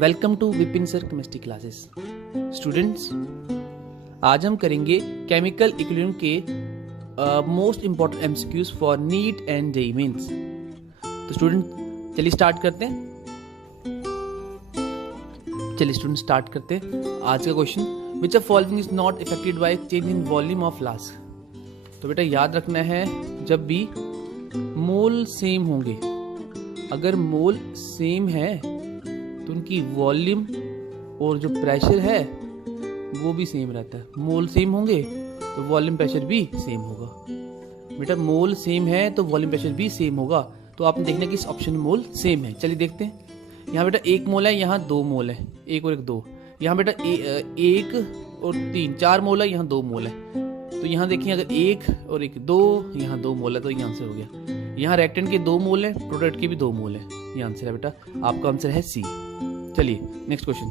Welcome to Vipin sir chemistry classes. Students, आज हम करेंगे केमिकल इक्विलिब्रियम के most important MCQs for NEET and JEE Mains. तो student चलिए स्टार्ट करते हैं। आज का question, which of following is not affected by change in volume of flask. तो बेटा याद रखना है, जब भी मोल सेम होंगे, अगर मोल सेम है तो उनकी वॉल्यूम और जो प्रेशर है वो भी सेम रहता है। मोल सेम होंगे तो वॉल्यूम प्रेशर भी सेम होगा। बेटा मोल सेम है तो वॉल्यूम प्रेशर भी सेम होगा। तो आपने देखना कि इस ऑप्शन में मोल सेम है। चलिए देखते हैं। यहाँ बेटा एक मोल है, यहाँ दो मोल है, एक और एक दो। यहाँ बेटा एक और तीन, चार मोल है, यहाँ दो मोल है। तो यहाँ देखिए, अगर एक और एक दो, यहाँ दो मोल है, तो ये आंसर हो गया। यहाँ रेक्टेंट के दो मोल है, प्रोडक्ट के भी दो मोल है, ये आंसर है बेटा। आपका आंसर है सी। चलिए next question.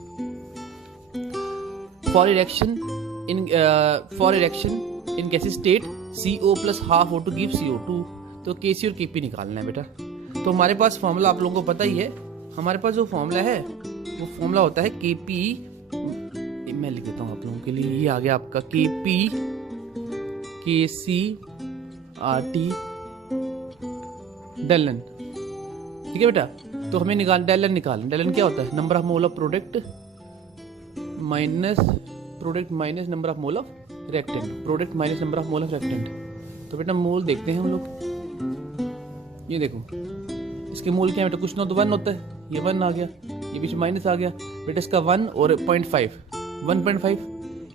For erection in gases state CO plus half O2 give CO2। तो KC और KP निकालना है बेटा। तो हमारे पास फॉर्मूला आप लोगों को पता ही है। हमारे पास जो फॉर्मूला है वो फॉर्मूला होता है KP, मैं लिख देता हूँ आप लोगों के लिए। ये आ गया आपका KP KC RT डेलन। ठीक है बेटा। तो हमें डेलन निकालना। डेलन क्या होता है? Number of mole of product minus number of mole of reactant. Product minus number of mole of reactant. तो बेटा मोल देखते हैं हम लोग। ये देखो, इसके मोल क्या है बेटा? कुछ ना तो 1 होता है, ये 1 आ गया, ये बीच माइनस आ गया बेटा। इसका 1 और 0.5, 1.5,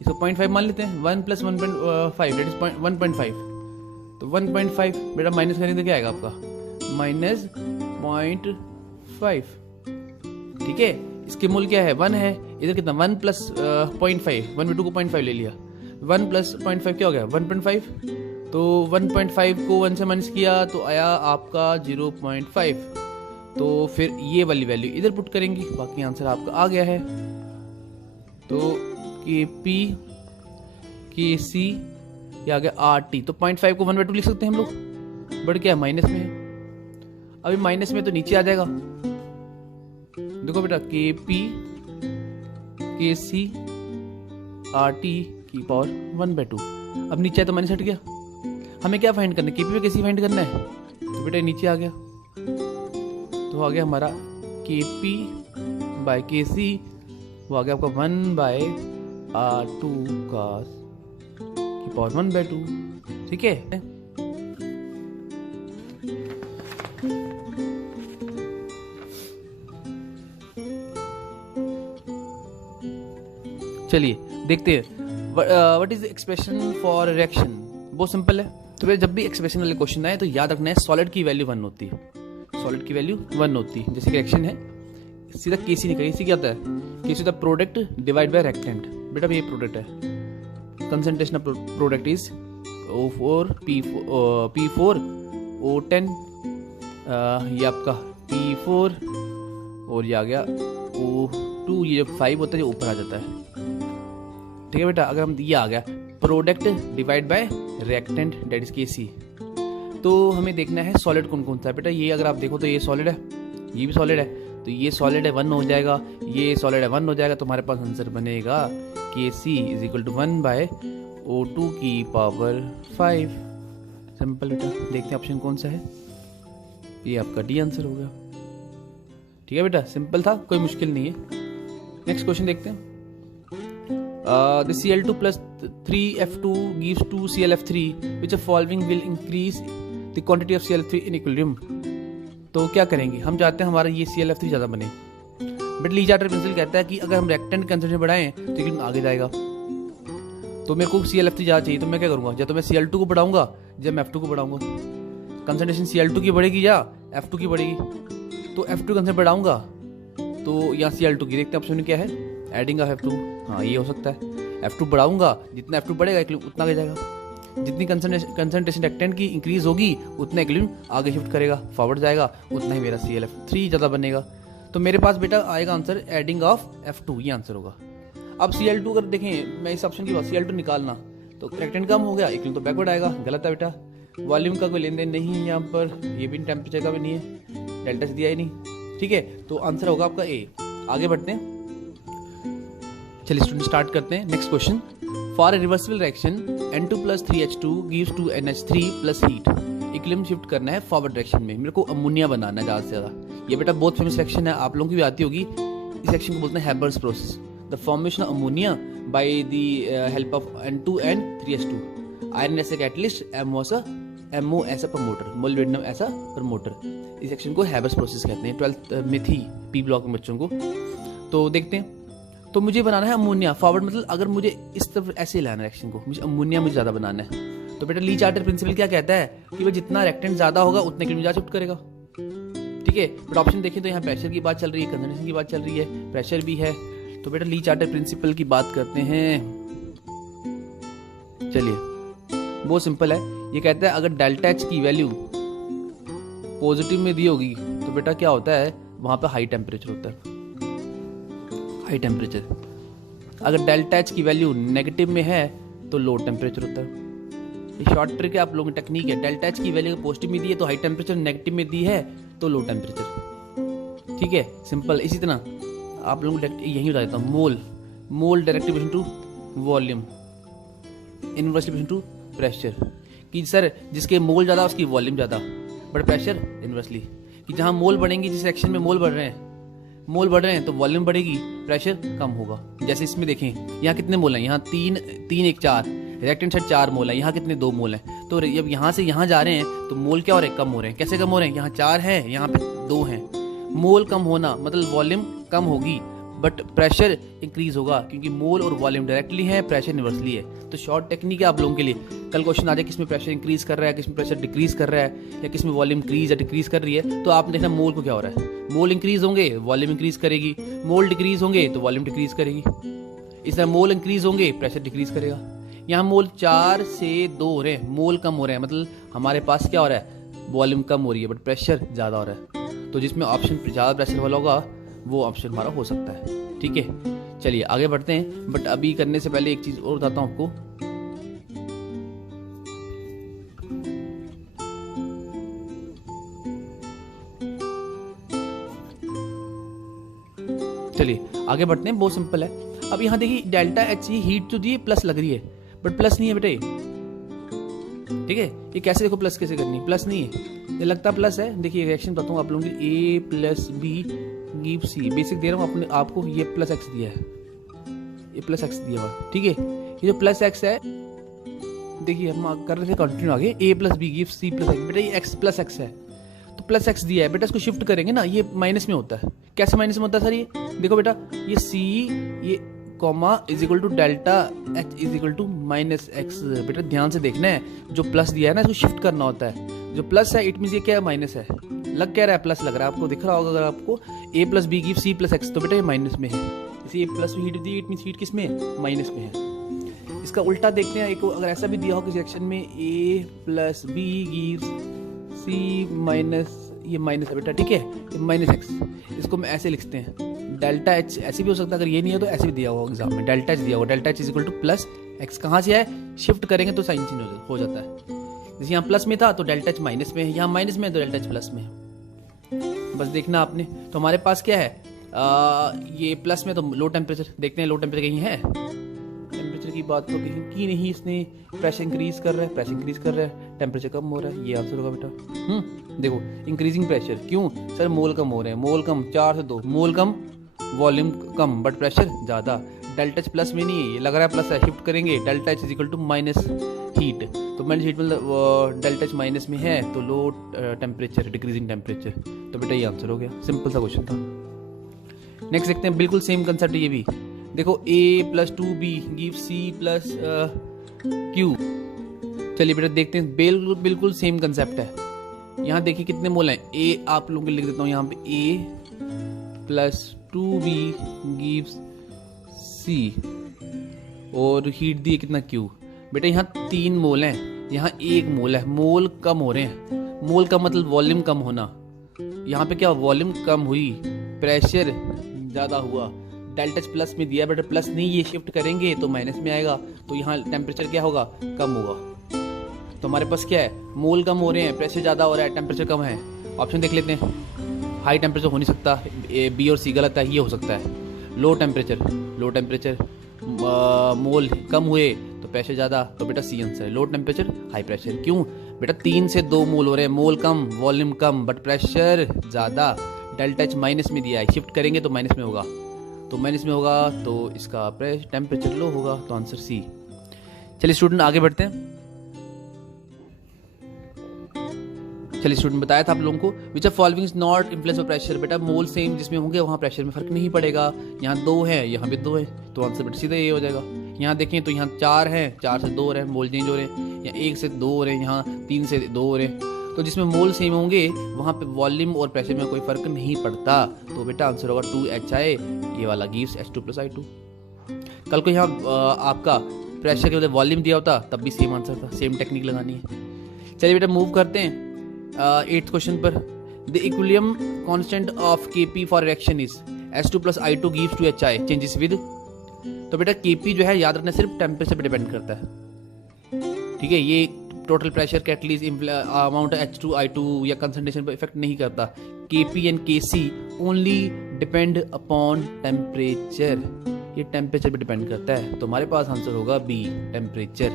इसको 0.5 मान लेते हैं। 1 प्लस 1.5 दैट इज 1.5। तो 1.5 बेटा माइनस करेंगे तो क्या आएगा आपका? माइनस 0.5। ठीक है। इसके मूल क्या है? 1 है। इधर कितना? 1 प्लस 0.5, 1/2 को 0.5 ले लिया। 1 प्लस 0.5 क्या हो गया? 1.5। तो 1.5 को 1 से माइनस किया तो आया आपका 0.5। तो फिर ये वाली वैल्यू इधर पुट करेंगे, बाकी आंसर आपका आ गया है। तो KP KC ये आ गया RT। तो 0.5 को 1/2 लिख सकते हैं हम लोग। बढ़ क्या? माइनस में है। अभी माइनस में तो नीचे आ जाएगा। देखो बेटा, KP KC RT की पावर 1/2। अब नीचे है तो माइनस हट गया। हमें क्या फाइंड करना है? KP पे KC फाइंड करना है। तो बेटा नीचे आ गया, तो आ गया हमारा KP बाय KC, वो आ गया आपका 1/R2 cos की पावर 1/2। ठीक है। चलिए देखते हैं। What is expression for reaction. बहुत सिंपल है। तो फिर जब भी एक्सप्रेशन वाले क्वेश्चन आए तो याद रखना है, सॉलिड की वैल्यू 1 होती है। सॉलिड की वैल्यू 1 होती है। जैसे रिएक्शन है, सीधा KC निकलेगा। KC क्या होता है? KC the product divide by reactant. बेटा ये प्रोडक्ट है, concentration of product is O4 P4 O10, ये आपका P4 और ये आ गया O2। ये जब 5 होता है, जो ऊपर आ जाता है। ठीक है बेटा। अगर हम ये आ गया product divide by reactant that is KC। तो हमें देखना है सॉलिड कौन कौन सा है बेटा। ये अगर आप देखो तो ये सॉलिड है, ये भी सॉलिड है। तो ये सॉलिड है 1 हो जाएगा, ये सॉलिड है 1 हो जाएगा। तो हमारे पास आंसर बनेगा KC is equal to 1/O2 की पावर 5। सिंपल बेटा। देखते हैं ऑप्शन कौन सा है। ये आपका D आंसर होगा। ठीक है बेटा, सिंपल था, कोई मुश्किल नहीं है। नेक्स्ट क्वेश्चन देखते हैं। The Cl2 plus 3F2 gives 2 ClF3, which of following will increase the quantity of ClF3 in equilibrium। तो क्या करेंगे? हम चाहते हैं हमारा ये ClF3 ज़्यादा बने। बट ली चार्टर प्रिंसिपल कहता है कि अगर हम रेक्टेंट कंसंट्रेशन बढ़ाएं तो इक्विलिब्रियम आगे जाएगा। तो मेरे को ClF3 ज़्यादा चाहिए, तो मैं क्या करूँगा? या तो मैं Cl2 को बढ़ाऊंगा या मैं F2 को बढ़ाऊंगा। कंसंट्रेशन Cl2 की बढ़ेगी या F2 की बढ़ेगी? तो F2 कंसंट्रेशन बढ़ाऊंगा तो यहाँ Cl2 की। देखते हैं ऑप्शन में क्या है। एडिंग ऑफ F2, हाँ ये हो सकता है। F2 बढ़ाऊंगा, जितना F2 बढ़ेगा इक्विलिब्रियम उतना आगे जाएगा। जितनी कंसंट्रेशन रिएक्टेंट की इंक्रीज होगी उतना इक्विलिब्रियम आगे शिफ्ट करेगा, फॉरवर्ड जाएगा, उतना ही मेरा ClF3 ज़्यादा बनेगा। तो मेरे पास बेटा आएगा आंसर एडिंग ऑफ F2, ये आंसर होगा। अब Cl2 अगर देखें, मैं इस ऑप्शन की बात, Cl2 निकालना तो रिएक्टेंट कम हो गया, इक्विलिब्रियम तो बैकवर्ड आएगा। गलत है बेटा। वॉल्यूम का कोई लेन देन नहीं है यहाँ पर, ये भी टेम्परेचर का भी नहीं है, डेल्टा से दिया ही नहीं। ठीक है, तो आंसर होगा आपका ए। आगे बढ़ते हैं, चलिए स्टूडेंट स्टार्ट करते हैं। Next question, for a reversible reaction N2 + 3H2 gives 2NH3 + heat, equilibrium shift करना है फॉरवर्ड डायरेक्शन में। मेरे को अमोनिया बनाना है ज़्यादा से ज़्यादा। ये बेटा बहुत फेमस रिएक्शन है, आप लोगों की भी आती होगी। इस रिएक्शन को बोलते हैं Haber's process, the formation of ammonia by the help of N2 and 3H2, iron as a catalyst, MO as a promoter, molybdenum as a promoter. इस सेक्शन को हैबर्स प्रोसेस कहते हैं। 12th में थी पी ब्लॉक में बच्चों को। तो देखते हैं, तो मुझे बनाना है अमोनिया फॉरवर्ड, मतलब अगर मुझे इस तरफ ऐसे लाना है रिएक्शन को, मुझे अमोनिया मुझे ज़्यादा बनाना है। तो बेटा ली चार्टर प्रिंसिपल क्या कहता है कि भाई जितना रेक्टेंट ज़्यादा होगा उतने किलोमीटर शिफ्ट करेगा, ठीक है। बट ऑप्शन देखें तो यहाँ प्रेशर की बात चल रही है, कंसंट्रेशन की बात चल रही है, प्रेशर भी है। तो बेटा ली चार्टर प्रिंसिपल की बात करते हैं। चलिए बहुत सिंपल है, ये कहता है अगर डेल्टा एच की वैल्यू पॉजिटिव में दी होगी तो बेटा क्या होता है, वहां पे हाई टेम्परेचर होता है, हाई टेम्परेचर। अगर डेल्टा एच की वैल्यू नेगेटिव में है तो लो टेम्परेचर होता है। ये शॉर्ट ट्रिक है, आप लोगों की टेक्निक है। डेल्टा एच की वैल्यू पॉजिटिव में दी है तो हाई टेम्परेचर, नेगेटिव में दी है तो लो टेम्परेचर, ठीक है, सिंपल। इसी तरह आप लोगों को यही बता देता हूँ, mole direct relation to volume, inverse relation to pressure, कि सर जिसके मोल ज़्यादा उसकी वॉल्यूम ज़्यादा, बट प्रेशर इनवर्सली, कि जहाँ मोल बढ़ेंगी, जिस सेक्शन में मोल बढ़ रहे हैं तो वॉल्यूम बढ़ेगी, प्रेशर कम होगा। जैसे इसमें देखें, यहाँ कितने मोल हैं, यहाँ 3 1 4, रिएक्टेंट साइड 4 मोल है, यहाँ कितने 2 मोल हैं। तो जब यहाँ से यहाँ जा रहे हैं तो मोल क्या हो रहे हैं, कम हो रहे हैं। कैसे कम हो रहे हैं, यहाँ 4 हैं, यहाँ पे 2 हैं। मोल कम होना मतलब वॉल्यूम कम होगी, बट प्रेशर इंक्रीज होगा, क्योंकि मोल और वॉल्यूम डायरेक्टली है, प्रेशर इनवर्सली है। तो शॉर्ट टेक्निक है आप लोगों के लिए। कल क्वेश्चन आ जाए किस में प्रेशर इंक्रीज कर रहा है, किस में प्रेशर डिक्रीज कर रहा है, या किस में वॉल्यूम इंक्रीज या डिक्रीज कर रही है, तो आप देखना मोल को क्या हो रहा है। मोल इंक्रीज होंगे वॉल्यूम इंक्रीज करेगी, मोल डिक्रीज होंगे तो वॉल्यूम डिक्रीज करेगी। इस तरह मोल इंक्रीज होंगे प्रेशर डिक्रीज करेगा। यहाँ मोल 4 से 2 हो रहे हैं, मोल कम हो रहे हैं, मतलब हमारे पास क्या हो रहा है, वॉल्यूम कम हो रही है, बट प्रेशर ज़्यादा हो रहा है। तो जिसमें ऑप्शन ज़्यादा प्रेशर वाला होगा वो ऑप्शन हमारा हो सकता है, ठीक है। चलिए आगे बढ़ते हैं, बट अभी करने से पहले एक चीज़ और बताता हूँ आपको। चलिए आगे बढ़ते हैं, बहुत सिंपल है। अब यहाँ देखिए डेल्टा एच हीट जो दी प्लस लग रही है, बट प्लस नहीं है बेटे, ठीक है। ये कैसे देखो प्लस कैसे करनी है, प्लस नहीं है, ये लगता प्लस है। देखिए रिएक्शन बताता हूँ आप लोगों की, A + B give C, basic दे रहा हूँ अपने आपको। ये +x दिया है, ये +x दिया हुआ, ठीक है। ये जो +x है, देखिए हम कर रहे थे कंटिन्यू आगे, A + B give C + x, बेटा ये x +x है, तो +x दिया है बेटा, इसको शिफ्ट करेंगे ना, ये माइनस में होता है। कैसे माइनस में होता है सर, ये देखो बेटा, ये C ये कॉमा = डेल्टा H -x, बेटा ध्यान से देखना है, जो प्लस दिया है ना इसको शिफ्ट करना होता है। जो प्लस है इट मीन्स ये क्या है, माइनस है। लग क्या रहा है, प्लस लग रहा है, आपको दिख रहा होगा अगर आपको। A + B give C + x, तो बेटा ये माइनस में है, इसे A+ heat the, it means heat किस में है, माइनस में है। इसका उल्टा देखते हैं, एक अगर ऐसा भी दिया हो किसी सेक्शन में, A + B गिव C- ये माइनस है बेटा, ठीक है, ये -x, इसको मैं ऐसे लिखते हैं, डेल्टा एच ऐसे भी हो सकता है। अगर ये नहीं है तो ऐसे भी दिया हुआ एग्जाम में, डेल्टा एच दिया हुआ, डेल्टा एच +x, कहाँ से है, शिफ्ट करेंगे तो साइन चेंज हो जाता है। जैसे यहाँ प्लस में था तो डेल्टा एच माइनस में है, यहाँ माइनस में है तो डेल्टा एच प्लस में है, बस देखना आपने। तो हमारे पास क्या है, ये प्लस में तो लो टेम्परेचर, देखते हैं लो टेम्परेचर कहीं है, टेम्परेचर की बात तो कहीं की नहीं, इसने प्रेशर इंक्रीज कर रहा है, प्रेशर इंक्रीज कर रहा है, टेम्परेचर कम हो रहा है, ये आंसर होगा बेटा। देखो इंक्रीजिंग प्रेशर, क्यों सर, मोल कम हो रहे हैं, मोल कम 4 से 2, मोल कम वॉल्यूम कम, बट प्रेशर ज़्यादा। डेल्टा एच प्लस में नहीं है, ये लग रहा है प्लस है, शिफ्ट करेंगे, डेल्टा एच - हीट, तो माइनस हीट मतलब डेल्टा एच माइनस में है तो लो टेम्परेचर, डिक्रीजिंग टेम्परेचर, तो बेटा ये आंसर हो गया, सिंपल सा क्वेश्चन था। नेक्स्ट देखते हैं, बिल्कुल सेम कंसेप्ट ये भी, देखो A + 2B give C + Q। चलिए बेटा देखते हैं, बिल्कुल सेम कंसेप्ट है। यहाँ देखिए कितने मोल हैं, A आप लोगों के लिख देता हूँ यहाँ पे, A + 2B गिव्स C, और हीट दी कितना Q। बेटा यहाँ 3 मोल हैं, यहाँ 1 मोल है, मोल कम हो रहे हैं, मोल का मतलब वॉल्यूम कम होना। यहाँ पे क्या वॉल्यूम कम हुई, प्रेशर ज़्यादा हुआ, डेल्टा एच प्लस में दिया, बट प्लस नहीं, ये शिफ्ट करेंगे तो माइनस में आएगा, तो यहाँ टेम्परेचर क्या होगा, कम होगा। तो हमारे पास क्या है, मोल कम हो रहे हैं, प्रेशर ज़्यादा हो रहा है, टेम्परेचर कम है। ऑप्शन देख लेते हैं, हाई टेम्परेचर हो नहीं सकता, बी और सी गलत है, ये हो सकता है। लो टेम्परेचर मोल कम हुए तो प्रेशर ज़्यादा, तो बेटा सी आंसर है। लो टेम्परेचर हाई प्रेशर, क्यों बेटा 3 से 2 मोल हो रहे हैं, मोल कम वॉल्यूम कम बट प्रेशर ज़्यादा। डेल्टा एच माइनस में दिया है, शिफ्ट करेंगे तो माइनस में होगा, तो इसका टेम्परेचर लो होगा, तो आंसर सी। चलिए स्टूडेंट आगे बढ़ते हैं। चलिए स्टूडेंट बताया था आप लोगों को which are following is not influence of pressure. बेटा मोल सेम जिसमें होंगे वहाँ प्रेशर में फर्क नहीं पड़ेगा। यहाँ 2 है, यहाँ भी 2 है, तो आंसर बेटा सीधा ये हो जाएगा। यहाँ देखें तो यहाँ 4 है, 4 से 2 हो रहे हैं, मोल चेंज हो रहे हैं। यहाँ 1 से 2 हो रहे हैं, यहाँ 3 से 2 हो रहे हैं। तो जिसमें मोल सेम होंगे वहाँ पे वॉल्यूम और प्रेशर में कोई फर्क नहीं पड़ता, तो बेटा आंसर होगा 2HI, ये वाला गिव्स H2+I2। कल को यहाँ आपका प्रेशर के बदले वॉल्यूम दिया होता तब भी सेम आंसर था, सेम टेक्निक लगानी है। चलिए बेटा मूव करते हैं 8th क्वेश्चन पर। The equilibrium constant of Kp for reaction is H2+I2 gives 2HI changes with. तो बेटा Kp जो है याद रखना सिर्फ टेम्परेचर पर डिपेंड करता है, ठीक है। ये total pressure catalyst amount H2I2 या कंसंट्रेशन पर इफेक्ट नहीं करता। Kp and Kc only depend upon temperature, ये टेम्परेचर पे डिपेंड करता है, तो हमारे पास आंसर होगा बी टेम्परेचर।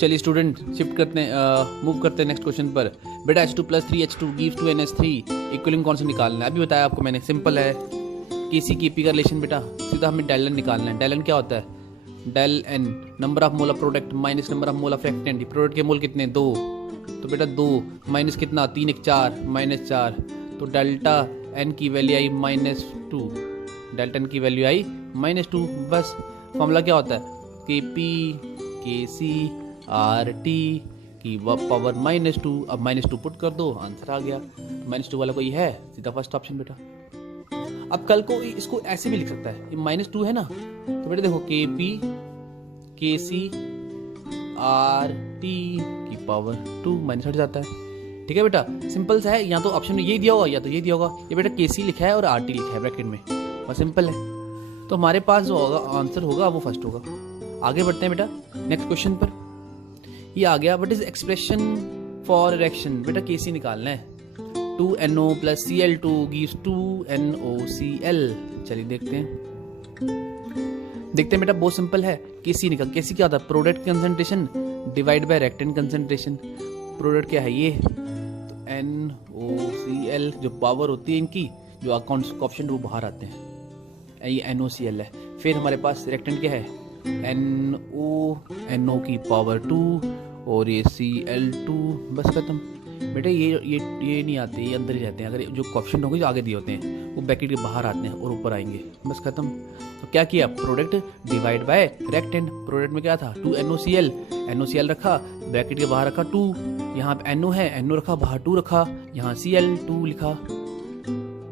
चलिए स्टूडेंट शिफ्ट करते हैं, मूव करते हैं नेक्स्ट क्वेश्चन पर। बेटा H2+3H2 gives 2NH3 equilibrium constant निकालना है। अभी बताया आपको मैंने, सिंपल है। Kc Kp का रिलेशन बेटा सीधा हमें डेल एन निकालना है। डेल एन क्या होता है? Del n number of mole of product minus number of mole of reactant. Product के मोल कितने? 2, तो बेटा 2 माइनस कितना? 3 1 4 -4, तो डेल्टा एन की वैल्यू आई -2, डेल्टा एन की वैल्यू आई -2। बस फॉर्मूला क्या होता है? Kp Kc RT की पावर -2। अब -2 पुट कर दो, आंसर आ गया। -2 वाला कोई है, सीधा फर्स्ट ऑप्शन बेटा। अब कल को इसको ऐसे भी लिख सकता है, ये -2 है ना, तो बेटा देखो Kp Kc RT की पावर 2 माइनस हट जाता है, ठीक है बेटा। सिंपल सा है, या तो ऑप्शन में ये दिया होगा या तो ये दिया होगा। ये बेटा Kc लिखा है और RT लिखा है ब्रैकेट में, बस सिंपल है। तो हमारे पास जो होगा आंसर होगा वो फर्स्ट होगा। आगे बढ़ते हैं बेटा नेक्स्ट क्वेश्चन पर। ये आ गया what is expression for reaction. बेटा Kc निकालना है। 2NO + Cl2 gives 2NOCl। चलिए देखते हैं बेटा, बहुत सिंपल है। Kc निकाल, Kc क्या होता है? Product concentration divide by reactant concentration. Product क्या है? ये तो NOCl, जो पावर होती है इनकी, जो कोएफिशिएंट वो बाहर आते हैं, ये NOCl है। फिर हमारे पास रिएक्टेंट क्या है? NO की पावर 2 और ये Cl2, बस खत्म बेटा। ये नहीं आते, ये अंदर ही रहते हैं। अगर जो कोएफिशिएंट होंगे जो आगे दिए होते हैं वो ब्रैकेट के बाहर आते हैं और ऊपर आएंगे, बस खत्म। तो क्या किया? Product divide by reactant. Product में क्या था? 2NOCl, NOCl रखा, ब्रैकेट के बाहर रखा 2, यहाँ पे NO है, NO रखा, बाहर 2 रखा, यहाँ Cl2 लिखा।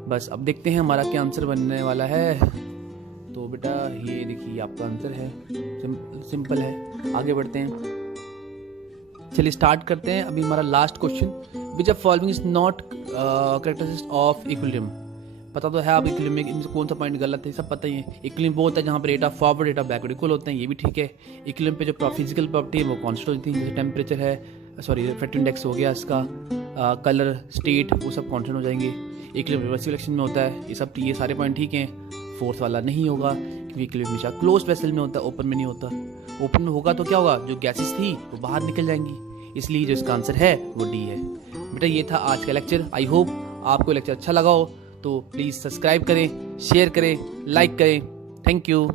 बस अब देखते हैं हमारा क्या आंसर बनने वाला है। तो बेटा ये देखिए आपका आंसर है, सिंपल है। आगे बढ़ते हैं, चलिए स्टार्ट करते हैं। अभी हमारा last question, which of following is not characteristic of equilibrium. पता तो है आप इक्विलिब्रियम में इनसे कौन सा पॉइंट गलत है, सब पता ही है। इक्विलिब्रियम वो होता है जहाँ पर rate of forward rate of backward equal होते हैं, ये भी ठीक है। इक्विलिब्रियम पे जो फिजिकल प्रॉपर्टी है वो कॉन्स्टेंट होती है, जैसे टेम्परेचर है, सॉरी रिफ्रैक्टिव इंडेक्स हो गया इसका, कलर, स्टेट, वो सब कॉन्स्टेंट हो जाएंगे। इक्विलिब्रियम रिवर्सिबल एक्शन में होता है, ये सारे पॉइंट ठीक हैं। फोर्थ वाला नहीं होगा क्योंकि इक्विलिब्रियम हमेशा क्लोज्ड वेसल में होता है, ओपन में नहीं होता। ओपन में होगा तो क्या होगा? जो गैसेस थी वो बाहर निकल जाएंगी, इसलिए जो इसका आंसर है वो डी है। बेटा ये था आज का लेक्चर। आई होप आपको लेक्चर अच्छा लगा हो, तो प्लीज़ सब्सक्राइब करें, शेयर करें, लाइक करें। Thank you.